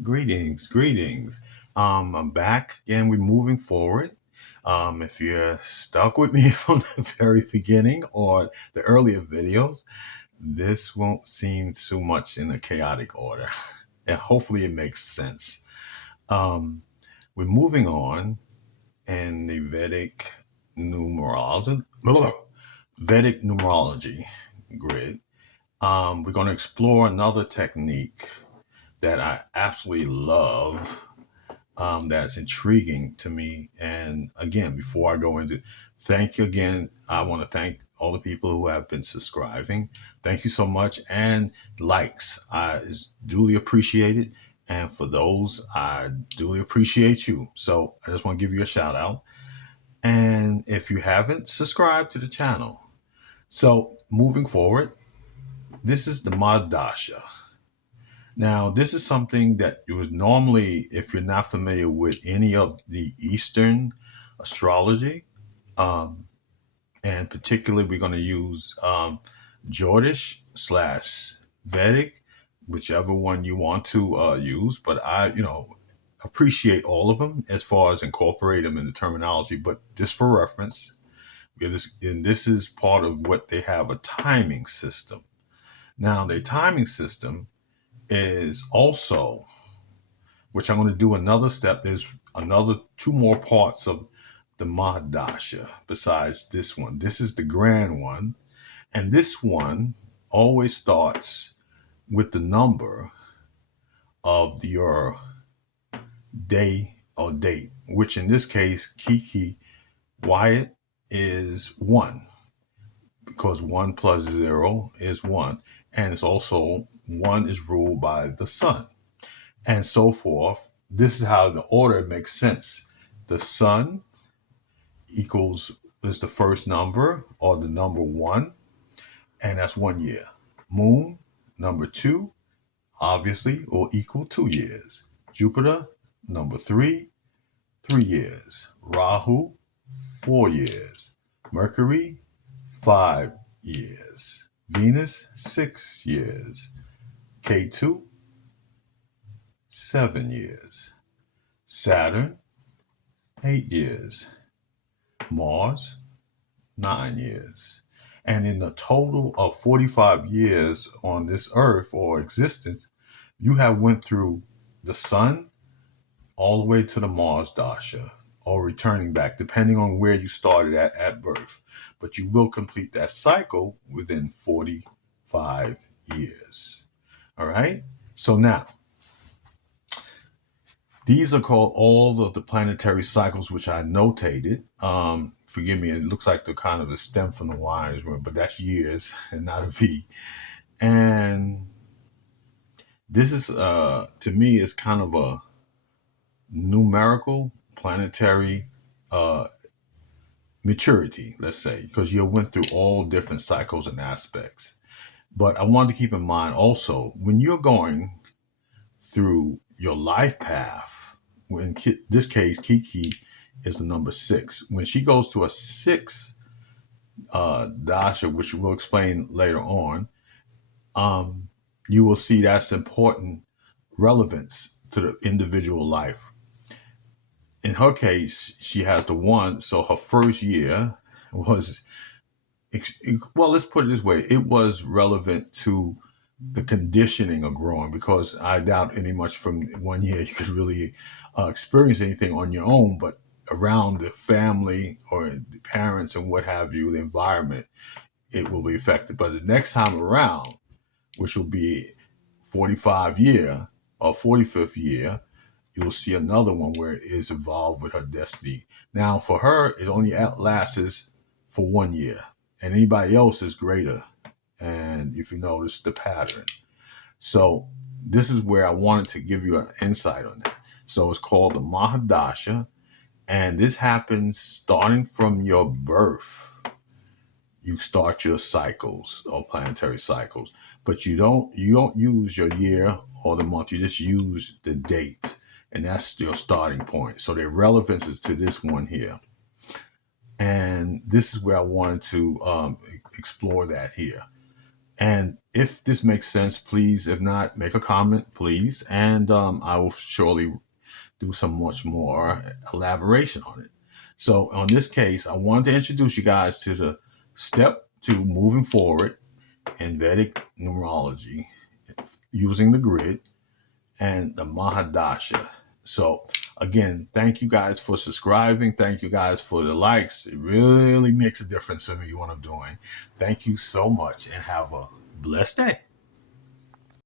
Greetings, greetings. I'm back again. We're moving forward. If you're stuck with me from the very beginning or the earlier videos, this won't seem too much in a chaotic order. And hopefully it makes sense. Um, we're moving on in the Vedic numerology grid. We're going to explore another technique that I absolutely love, that's intriguing to me. And again, before I go into, thank you again. I want to thank all the people who have been subscribing. Thank you so much. And likes, is duly appreciated. And for those, I duly appreciate you. So I just want to give you a shout out. And if you haven't, subscribe to the channel. So moving forward, this is the Mahadasha. Now, this is something that you would normally, if you're not familiar with any of the Eastern astrology, um, and particularly we're going to use Jordish slash Vedic, whichever one you want to use. But I appreciate all of them as far as incorporate them in the terminology. But just for reference, and this is part of what they have, a timing system. Now, their timing system is also, which I'm going to do another step. There's another two more parts of the Mahadasha besides this one. This is the grand one. And this one always starts with the number of your day or date, which in this case, Kiki Wyatt is one, because 1 plus 0 is 1. And it's also 1 is ruled by the sun, and so forth. This is how the order makes sense. The sun equals is the first number, or the number 1, and that's 1 year. Moon, number 2, obviously will equal 2 years. Jupiter, number 3, 3 years. Rahu, 4 years. Mercury, 5 years. Venus, 6 years. K2, 7 years. Saturn, 8 years. Mars, 9 years. And in the total of 45 years on this earth or existence, you have went through the sun all the way to the Mars Dasha, or returning back, depending on where you started at birth. But you will complete that cycle within 45 years. All right? So now, these are called all of the planetary cycles, which I notated. Forgive me, it looks like the kind of the stem from the wires, but that's years and not a V. And this is, to me, is kind of a numerical planetary maturity, let's say, because you went through all different cycles and aspects. But I wanted to keep in mind also, when you're going through your life path, in this case, Kiki is the number 6. When she goes to a 6 dasha, which we'll explain later on, you will see that's important relevance to the individual life. In her case, she has the 1, so her first year was, well, let's put it this way, it was relevant to the conditioning of growing, because I doubt any much from 1 year you could really experience anything on your own, but around the family or the parents and what have you, the environment, it will be affected. But the next time around, which will be 45 year or 45th year, you'll see another one where it is involved with her destiny. Now, for her, it only lasts for 1 year, and anybody else is greater. And if you notice the pattern. So this is where I wanted to give you an insight on that. So it's called the Mahadasha, and this happens starting from your birth. You start your cycles or planetary cycles, but you don't use your year or the month. You just use the date, and that's your starting point. So the relevance is to this one here, and this is where I wanted to explore that here. And if this makes sense, please, if not, make a comment, please. And I will surely do some much more elaboration on it. So on this case, I wanted to introduce you guys to the step to moving forward in Vedic numerology using the grid and the Mahadasha. So again, thank you guys for subscribing. Thank you guys for the likes. It really makes a difference for me what I'm doing. Thank you so much and have a blessed day.